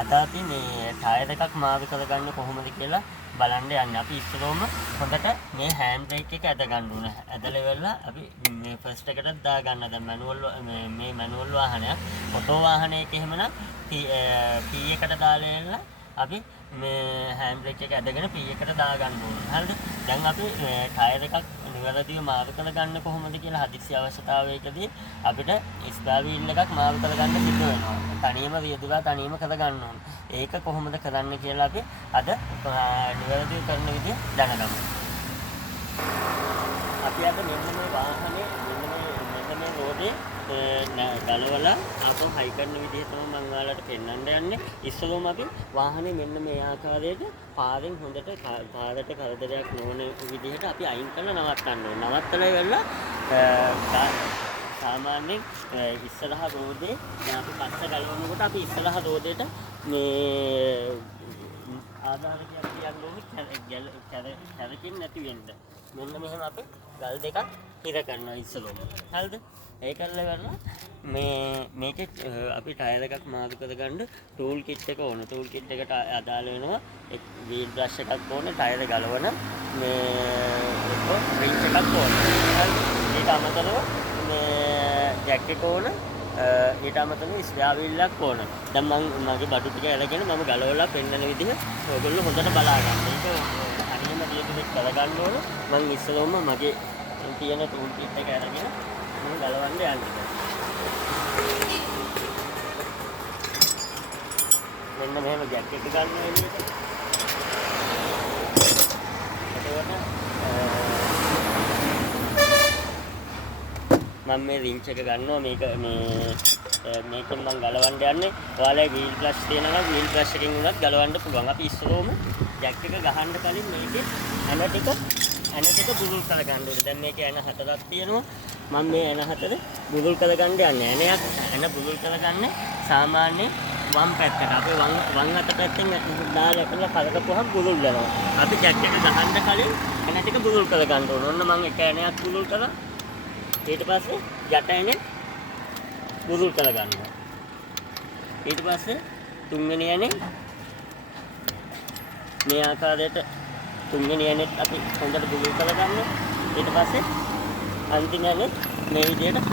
අද අපි මේ ටයර් එකක් මාරු කරගන්න කොහොමද කියලා බලන්න යන්නේ. අපි ඉස්සරෝම හොඳට මේ හෑන්ඩ් බ්‍රේක් එක ඇද ගන්න ඕන. ඇදලා ඉවරලා අපි මේ ෆස්ට් එකට දා ගන්න. දැන් මැනුවල් මේ මැනුවල් වාහනයක් ඔටෝ වාහනයක එහෙමනම් P එකට දාලා ඉවරලා අපි මේ හෑන්ඩ් බ්‍රේක් එක ඇදගෙන P එකට දා ගන්න ඕන. හරිද? දැන් අපි ටයර් එකක් නිවැරදිව මාරු කරගන්න කොහොමද කියලා හදිසි අවශ්‍යතාවයකදී අපිට ස්පෙයා වීල් එකක් මාරු කරගන්න සිද්ධ වෙනවා. තනියම රියදුරා තනියම කරගන්න ඕන. ඒක කොහොමද කරන්න කියලා අපි අද නිවැරදිව කරන විදිය දැනගමු. අපි අද මෙන්න මේ වාහනේ මෙන්න මේ රෝඩේ ගලවලා ආපහු හයි කරන විදිහ තමයි මම ඔයාලට පෙන්වන්න යන්නේ. ඉස්සෙල්ලාම අපි වාහනේ මෙන්න මේ ආකාරයට පාරෙන් හොඳට පාරට කරදරයක් නොවන විදිහට අපි අයින් කරලා නවත්තන්න ඕනේ. නවත්තලා ඉවරලා සාමාන්‍යයෙන් ඉස්සරහ රෝදේ දැන් අපි පස්ස ගලවනකොට අපි ඉස්සරහ රෝදේට මේ ආධාරකයක් තියන්න ඕනේ කැරකින් නැති වෙන්න. මෙන්න මෙහෙම අපි ගල් දෙකක් හිර කරනවා ඉස්සෙල්ලාම. හරිද? ඒ කරලා ගන්න මේකේ අපි ටයර් එකක් මාරු කරගන්න ටූල් කිට් එක ඕන. ටූල් කිට් එකට අදාළ වෙනවා වීල් බ්‍රෂ් එකක් ඕනේ, ටයර් ගලවන මේ රින්ච් එකක් ඕනේ. හරිද? ඊට අමතරව මේ ජැක් එක ඕන. ඊට අමතරව ස්පෙයා වීල් එකක් ඕන. දැන් මම මගේ බඩු ටික අරගෙන මම ගලවලා පෙන්නන විදිහ ඔයගොල්ලෝ හොඳට බලා ගන්න. ඒක හරියම විදිහට කරගන්න ඕන. මම ඉස්සෙල්ලාම මගේ තියෙන ටූල් කිට් එක අරගෙන මම ගලවන්න යන්නේ. මෙන්න මෙහෙම ජැක් එක ගන්න එළියට. එතකොට මම මේ රින්ච් එක ගන්නවා. මේකෙන් මම ගලවන්න යන්නේ. ඔයාලගේ වීල් බ්‍රෂ් තියෙනවා නම් වීල් බ්‍රෂ් එකකින් උනත් ගලවන්න පුළුවන්. අපි ඉස්සරෝම ජැක් එක ගහන්න කලින් මේකේ ඇන ටික බුරුල් කරගන්න ඕනේ. දැන් මේකේ ඇන 4ක් තියෙනවා. මම මේ ඇන 4 බුරුල් කරගන්න යන්නේ. ඇන බුරුල් කරගන්නේ සාමාන්‍යයෙන් වම් පැත්තට. අපි වම් අත පැත්තෙන් දාලා කරලා කලකපුවහම බුරුල් වෙනවා. අපි ජැක් එක ගහන්න කලින් ඇන ටික බුරුල් කරගන්න ඕනේ. ඔන්න මම එක ඇනයක් බුරුල් කරලා ඊට පස්සේ යට ඇනේ බුරුල් කරගන්නවා. ඊට පස්සේ තුන්වෙනි ඇනේ මේ ආකාරයට තුන්වෙනි ඇනෙත් අපි හොඳට බුරුල් කරගන්නවා. ඊට පස්සේ අන්තිම ඇනේ මේ විදිහට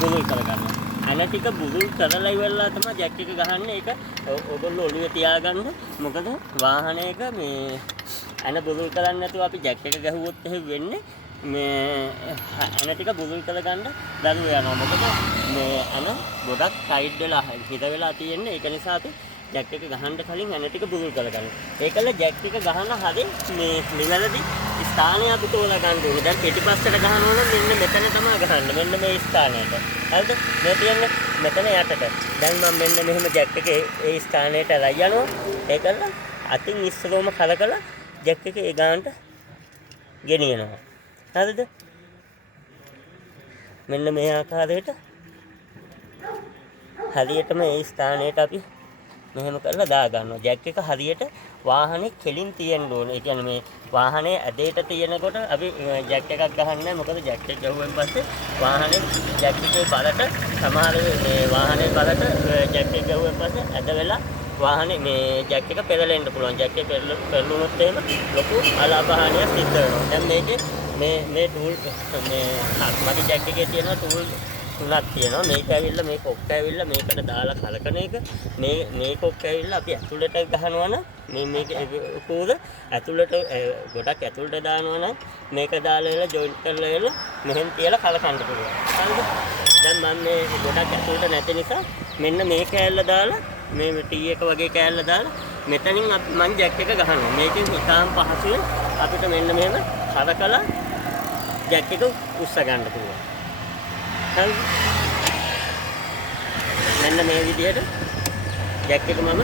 බුරුල් කරගන්නවා. ඇන ටික බුරුල් කරලා ඉවරලා තමයි ජැක් එක ගහන්නේ. ඒක ඔයගොල්ලෝ ඔළුවේ තියාගන්න. මොකද වාහනයක මේ ඇන බුරුල් කරන්නේ නැතුව අපි ජැක් එක ගහුවොත් එහෙම වෙන්නේ මේ ඇන ටික බුරුල් කරගන්න දරුව යනවා. මොකද මේ ඇන ගොඩක් ටයිට් වෙලා හිර වෙලා තියෙන්නේ. ඒක නිසා අපි ජැක් එක ගහන්න කලින් ඇන ටික බුරුල් කරගන්න. ඒකල ජැක් එක ගහන හරිය මේ නිවැරදි ස්ථානය අපි තෝරා ගන්න ඕනේ. දැන් පිටිපස්සට ගහනවා නම් මෙන්න මෙතන තමයි ගහන්න. මෙන්න මේ ස්ථානයට. හරිද? මේ තියන්නේ මෙතන යටට. දැන් මම මෙන්න මෙහෙම ජැක් එක ඒ ස්ථානයට ලයි යනවා. ඒකල අතින් ඉස්සරෝම කලකලා ජැක් එක ඒ ගානට ගෙනියනවා. හරිද? මෙන්න මේ ආකාරයට හරියටම ඒ ස්ථානයට අපි මෙහෙම කරලා දා ගන්නවා. ජැක් එක හරියට වාහනේ කෙලින් තියෙන්න ඕනේ. ඒ කියන්නේ මේ වාහනේ ඇදේට තියෙනකොට අපි ජැක් එකක් ගහන්නේ නැහැ. මොකද ජැක් එක ගහුවෙන් පස්සේ වාහනේ ජැක් එකේ බලට සමහර මේ වාහනේ බලට ජැක් එක ගහුවෙන් පස්සේ ඇද වෙලා වාහනේ මේ ජැක් එක පෙරලෙන්න පුළුවන්. ජැක් එක පෙරළුනොත් එහෙම ලොකු අලාභහානියක් සිද්ධ වෙනවා. දැන් මේකේ මේ ටූල් මේ මගේ ජැක් එකේ තියෙන ටූල් තුනක් තියෙනවා. මේක ඇවිල්ලා මේ කොක්ක ඇවිල්ලා මේකට දාලා කලකන එක. මේ කොක්ක ඇවිල්ලා අපි ඇතුළට ගහනවා නම් මේක කෝද ඇතුළට ගොඩක් ඇතුළට දානවා නම් මේක දාලා එලා ජොයින්ට් කරලා එලා මෙහෙම තියලා කලකන්න පුළුවන්. හරිද? දැන් මම මේ ගොඩක් ඇතුළට නැති නිසා මෙන්න මේ කෑල්ල දාලා මේ ටී එක වගේ කෑල්ල දාලා මෙතනින් මම ජැක් එක ගහනවා. මේකෙන් ඉතාම පහසුවෙන් අපිට මෙන්න මෙහෙම කරකලා ජැක් එක උස්ස ගන්න පුළුවන්. හරි? මෙන්න මේ විදිහට ජැක් එක මම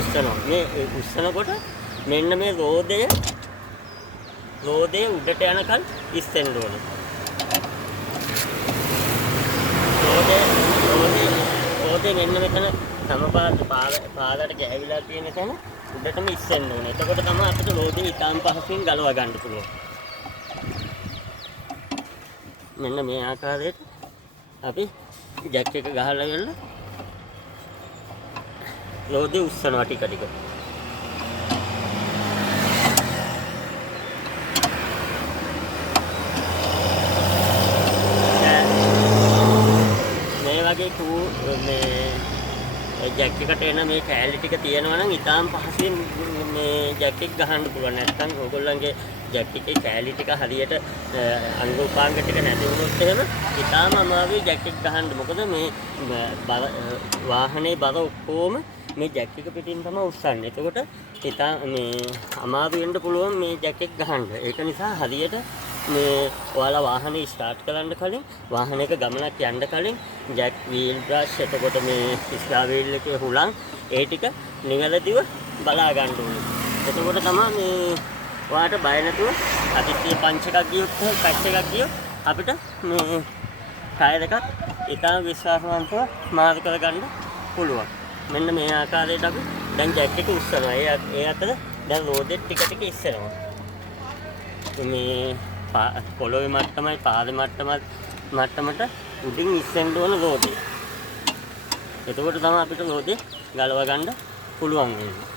උස්සනවා. මේ උස්සනකොට මෙන්න මේ රෝදය උඩට යනකල් ඉස්සෙන්න ඕනේ. රෝදේ මෙන්න මෙතන පාරට ගෑවිලා තියෙන තැන උඩටම ඉස්සෙන්න ඕනේ. එතකොට තමයි අපිට රෝදේ ඉතාම පහසුවෙන් ගලව ගන්න පුළුවන්. මෙන්න මේ ආකාරයට අපි ජැක් එක ගහලා ගන්න ලෝදේ උස්සනවා ටික ටික. මේ වගේ මේ ජැක් එකට එන මේ කෑලි ටික තියෙනවා නම් ඊටාම් පහසුවෙන් මේ ජැක් එක ගහන්න පුළුවන්. නැත්නම් ඕගොල්ලන්ගේ ජැක් එකේ කෑලි ටික හරියට අංග උපාංග ටික නැති වුණොත් එහෙම ඊටාම් අමාරුයි ජැක් එක ගහන්න. මොකද මේ වාහනේ බර ඔක්කොම මේ ජැක් එක පිටින් තමයි උස්සන්නේ. එතකොට ඊටාම් මේ අමාරු වෙන්න පුළුවන් මේ ජැක් එක ගහන්න. ඒක නිසා හරියට මේ ඔයාලා වාහනේ ස්ටාර්ට් කරන්න කලින් වාහනයක ගමනක් යන්න කලින් ජැක් වීල් බ්‍රෂ් එතකොට මේ ස්ටාර් වීල් එකේ හුලං ඒ ටික නිවැරදිව බලා ගන්න ඕනේ. එතකොට තමයි මේ ඔයාට බය නැතුව අතිත්‍ය පංච එකක් ගියොත් පැච් එකක් ගියොත් අපිට මේ ටයර් එකක් ඉතාම විශ්වාසවන්තව මාරු කරගන්න පුළුවන්. මෙන්න මේ ආකාරයට අපි දැන් ජැක් එක උස්සනවා. ඒ අතර දැන් රෝදේ ටික ටික ඉස්සෙනවා. මේ පොළොවේ මට්ටමයි පාදේ මට්ටමට උඩින් ඉස්සෙන්න ඕන රෝදේ. එතකොට තමයි අපිට රෝදේ ගලව ගන්න පුළුවන් වෙන්නේ.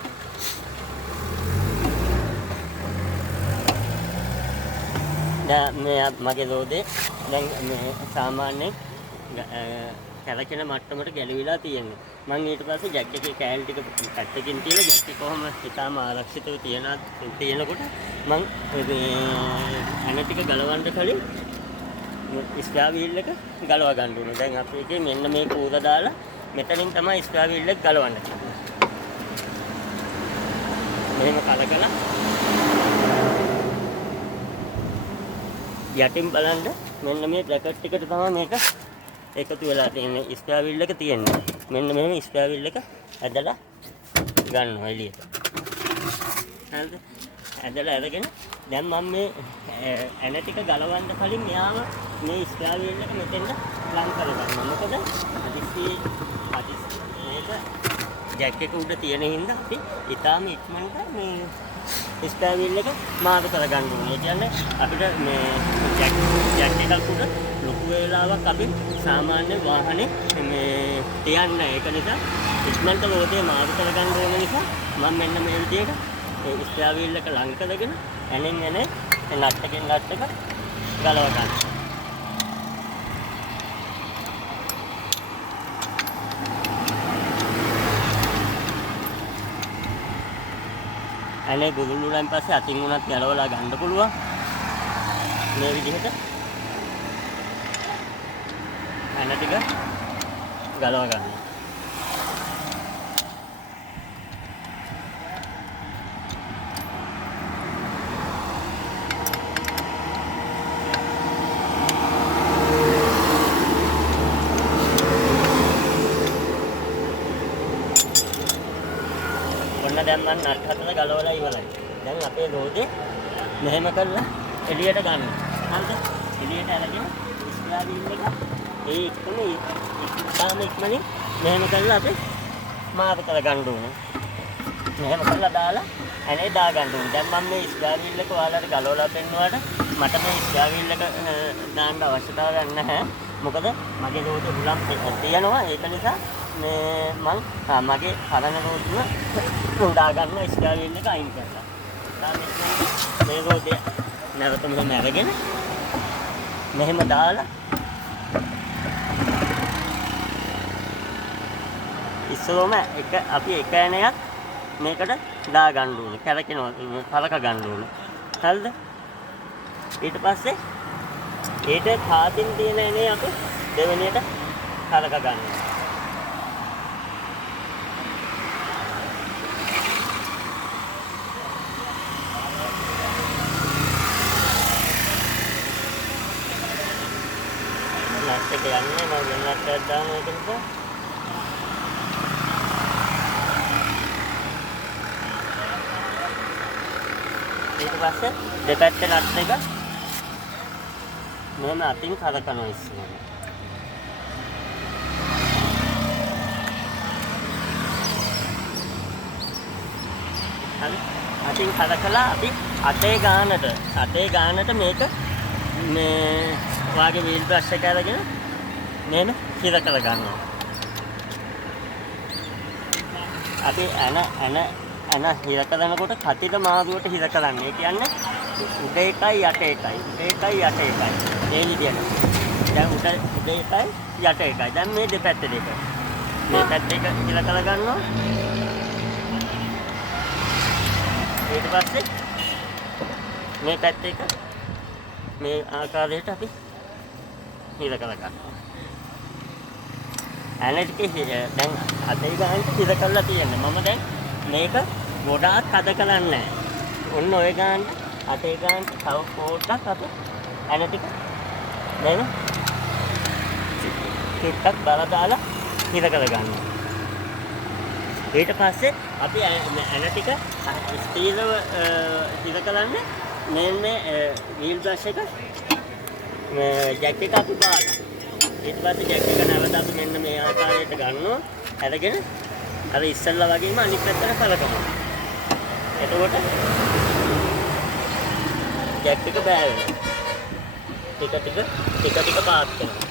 දැන් මේ මගේ රෝදේ දැන් මේ සාමාන්‍යයෙන් කැලකෙන මට්ටමට ගැලවිලා තියෙනවා. මම ඊට පස්සේ ජැක් එකේ කෑලි ටික පැත්තකින් තියලා ජැක් එක කොහොම හිතාම ආරක්ෂිතව තියෙනකොට මම ඇන ටික ගලවන්න කලින් ස්පෙයා වීල් එක ගලව ගන්න ඕනේ. දැන් අපි එකේ මෙන්න මේ කූර දාලා මෙතනින් තමයි ස්පෙයා වීල් එක ගලවන්න තියෙන්නේ. මෙහෙම කලකලා යටින් බලන්න මෙන්න මේ බ්‍රැකට් එකට තමයි මේක එකතු වෙලා තියෙන්නේ. ස්පෙයා වීල් එක තියෙන්නේ. මෙන්න මෙහෙම ස්පෙයා වීල් එක ඇදලා ගන්නවා එළියට. හරිද? ඇදලා අරගෙන දැන් මම මේ ඇන ටික ගලවන්න කලින් මෙයාව මේ ස්පෙයා වීල් එක මෙතෙන්ට ලං කරගන්නවා. මොකද මේක ජැක් එක උඩ තියෙන හින්දා අපි ඊටාම ඉක්මනට මේ ස්පෙයා වීල් එක මාරු කරගන්න ඕනේ. ඒ කියන්නේ අපිට මේ ජැක් එකක් උඩ ලොකු වේලාවක් අපි සාමාන්‍ය වාහනේ මේ තියන්නේ. ඒක නිසා ඉක්මනට රෝදේ මාරු කරගන්න ඕන නිසා මම මෙන්න මේ විදිහට ස්පෙයා වීල් එක ලං කරගෙන ඇනෙන් නට් එකෙන් නට් එක ගලව ගන්න. ඇනේ ගුරුළු වලින් පස්සේ අතින් උනත් ගලවලා ගන්න පුළුවන්. මේ විදිහට ඇන ටික ගලව ගන්න. දැන් මම නට් හතර ගලවලා ඉවරයි. දැන් අපේ රෝදේ මෙහෙම කරලා එළියට ගන්න. හරිද? එළියට අරගෙන ස්පෙයා වීල් එක ඒ ඉක්මනින් මෙහෙම කරලා අපි මාරු කරගන්න ඕනේ. මෙහෙම කරලා දාලා ඇනේ දා ගන්න ඕනේ. දැන් මම මේ ස්පෙයා වීල් එක ඔයාලට ගලවලා පෙන්නුවාට මට මේ ස්පෙයා වීල් එක දාන්න අවශ්‍යතාවයක් නැහැ. මොකද මගේ රෝදේ හුලම් තියෙනවා. ඒක නිසා මේ මං මගේ පරණ රෝදුව උඩා ගන්න ස්පෙයා වීල් එක අයින් කරලා. මේ රෝදේ නැවත මෙහෙම අරගෙන මෙහෙම දාලා ඉස්සරෝම අපි එක ඇණයක් මේකට දා ගන්න ඕනේ. කැරකෙනවා කලක ගන්න ඕනේ. හරිද? ඊට පස්සේ ඊට පාතින් තියෙන ඇණේ අපි දෙවෙනියට කලක ගන්නවා. ඒක යන්නේ මම වෙනත් එකක් දානවා ඒක නිසා ඊට පස්සේ දෙපැත්තේ නට් එක මෙහෙම අතින් කරකනවා ඉස්සෙල්ලා. හරි අතින් කරකලා අපි අතේ ගානට මේක මේ වාගේ වීල් බ්‍රෂ් එක අරගෙන මෙහෙම හිර කර ගන්නවා. අපි ඇන හිර කරනකොට කටිට මාරුවට හිර කරන්නේ. ඒ කියන්නේ උඩ එකයි යට එකයි. උඩ එකයි යට එකයි. මේ විදියට. දැන් උඩ එකයි යට එකයි. දැන් මේ දෙපැත්ත දෙක. මේ පැත්ත එක හිර කර ගන්නවා. ඊට පස්සේ මේ පැත්ත එක මේ ආකාරයට අපි හිර කර ගන්නවා. ඇනටික දැන් අතේ ගන්නට හිර කරලා තියෙන්නේ. මම දැන් මේක ගොඩාක් අද කරන්නේ නැහැ. ඔන්න ඔය ගන්න අතේ ගන්න තව පොඩ්ඩක් අපි ඇනටික දැන් ටිකක් දාලා හිර කර ගන්නවා. ඊට පස්සේ අපි ඇනටික ස්ථීරව හිර කරන්නේ මේ වීල් බ්‍රෂ් එක ජැක් එක අපි බාලා. ඊට පස්සේ ජැක් එක නැවත අපි මෙන්න මේ ආකාරයට ගන්නවා. අරගෙන අර ඉස්සෙල්ලා වගේම අනිත් පැත්තට කලකනවා. එතකොට ජැක් එක බෑ වෙනවා. ටික පාත් කරනවා.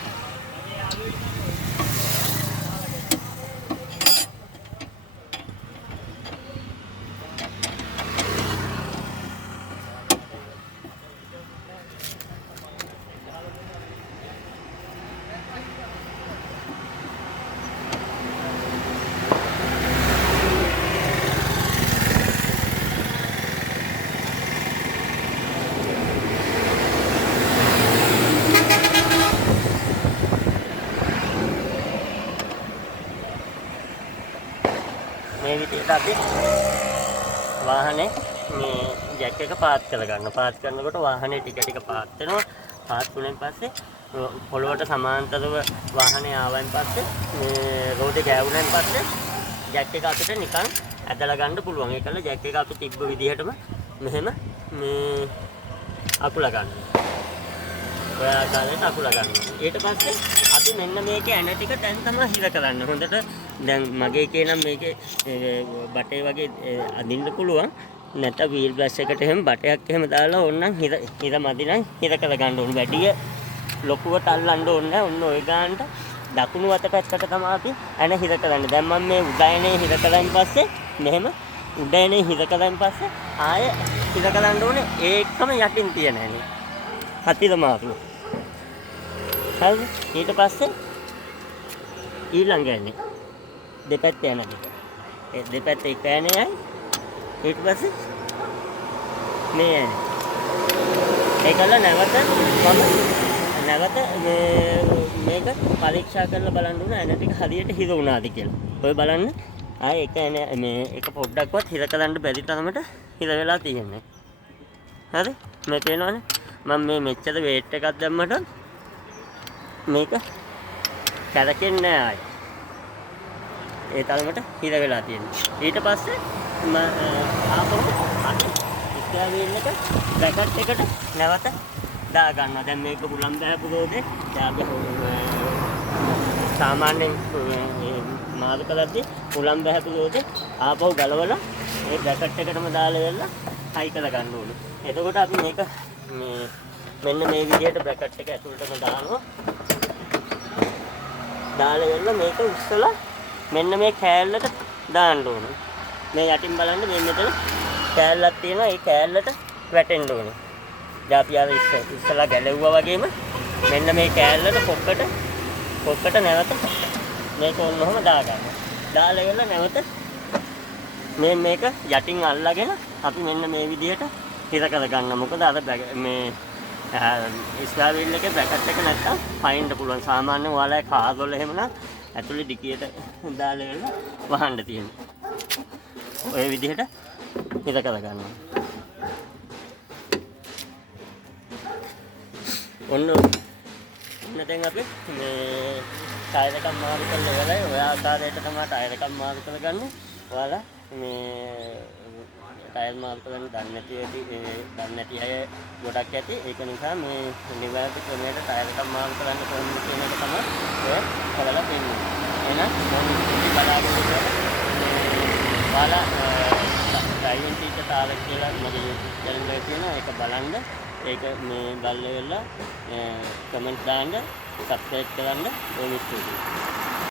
මේ විදිහට අපි වාහනේ මේ ජැක් එක පාත් කරගන්න. පාත් කරනකොට වාහනේ ටික පාත් වෙනවා. පාත් වුණෙන් පස්සේ පොළොවට සමාන්තරව වාහනේ ආවන් පස්සේ මේ රෝදේ ගෑවුණෙන් පස්සේ ජැක් එක අපිට නිකන් ඇදලා ගන්න පුළුවන්. ඒකල ජැක් එක අපි තිබ්බ විදිහටම මෙහෙම මේ අකුල ගන්න. ඔය ආකාරයට අකුල ගන්න. ඊට පස්සේ අපි මෙන්න මේකේ ඇන ටික දැන් තමයි හිර කරන්න. හොඳට දැන් මගේ එකේ නම් මේකේ බටේ වගේ අදින්න පුළුවන්. නැත්නම් වීල් බ්‍රෂ් එකට එහෙම බටයක් එහෙම දාලා ඕනනම් හිර මදි නම් හිර කර ගන්න ඕන. වැඩිය ලොකුවට අල්ලන්න ඕනේ නැහැ. ඔන්න ඔය ගානට දකුණු අත පැත්තට තමයි අපි ඇන හිර කරන්නේ. දැන් මම මේ උඩයනේ හිර කරන් පස්සේ මෙහෙම උඩයනේ හිර කරන් පස්සේ ආය හිර කරන්න ඕනේ. ඒකම යටින් තියන ඇනේ. හතිර මාරු. හරිද? ඊට පස්සේ ඊළඟ ඇනේ දෙපැත්ත යන දෙක. ඒ දෙපැත්ත එක ඇනේයි. ඊට පස්සේ මේ ඇනේ. ඒකල නැවත මේක පරීක්ෂා කරලා බලන්න ඕන ඇන ටික හරියට හිර වුණාද කියලා. ඔය බලන්න ආයේ එක ඇනේ මේ එක පොඩ්ඩක්වත් හිර කරන්න බැරි තරමට හිර වෙලා තියෙන්නේ. හරි? මේ පේනවනේ. මම මේ මෙච්චර වේට් එකක් දැම්මට මේක කැරකෙන්නේ නැහැ ආයේ. ඒ තරමට හිර වෙලා තියෙනවා. ඊට පස්සේ ආපහු අපි ඉස්කෑ වීල් එක බ්‍රැකට් එකට නැවත දා ගන්නවා. දැන් මේක බුලම් බෑපු රෝදේ දැන් අපි සාමාන්‍යයෙන් මාරු කරද්දී බුලම් බෑපු රෝදේ ආපහු ගලවලා ඒ බ්‍රැකට් එකටම දාලා වෙලා හයි කර ගන්න ඕනේ. එතකොට අපි මේක මෙන්න මේ විදිහට බ්‍රැකට් එක ඇතුළටම දානවා. දාලා වෙලා මේක උස්සලා මෙන්න මේ කෑල්ලට දාන්න ඕනේ. මේ යටින් බලන්න මේ මෙතන කෑල්ලක් තියෙනවා. ඒ කෑල්ලට වැටෙන්න ඕනේ. දැන් අපි අර ඉස්සලා ගැලෙව්වා වගේම මෙන්න මේ කෑල්ලට කොක්කට නැවත මේක ඔන්නෝම දාගන්න. දාලා වෙලා නැවත මේක යටින් අල්ලගෙන අපි මෙන්න මේ විදිහට හිර කරගන්න. මොකද අර මේ ස්ක්වයර් වීල් එකේ බ්‍රැකට් එක නැත්තම් පයින්න පුළුවන්. සාමාන්‍යයෙන් ඔයාලා කාර් වල එහෙම නම් ඇතුලේ ඩිකියට දාලා වෙලා වහන්න තියෙනවා. ඔය විදිහට හිර කරගන්නවා. ඔන්න දැන් අපි මේ ටයර් එකක් මාරු කරලා ඉවරයි. ඔය ආකාරයට තමයි ටයර් එකක් මාරු කරගන්නේ. ඔයාලා මේ ටයර් මාරු කරන්න දන්නේ නැති අය ගොඩක් ඇති. ඒක නිසා මේ නිවැරදි ක්‍රමයට ටයර් එකක් මාරු කරන්න කොහොමද කියන එක තමයි ඔය කරලා දෙන්නේ. එහෙනම් මොනිටර් බලාගෙන ඉන්න ඔයාලා ඩ්‍රයිවිං ටීචර් තාලෙක් කියලා මගේ YouTube channel එකේ තියෙනවා. ඒක බලන්න. ඒක මේ බලලා කමෙන්ට් දාන්න, සබ්ස්ක්‍රයිබ් කරන්න ඕනෙත්.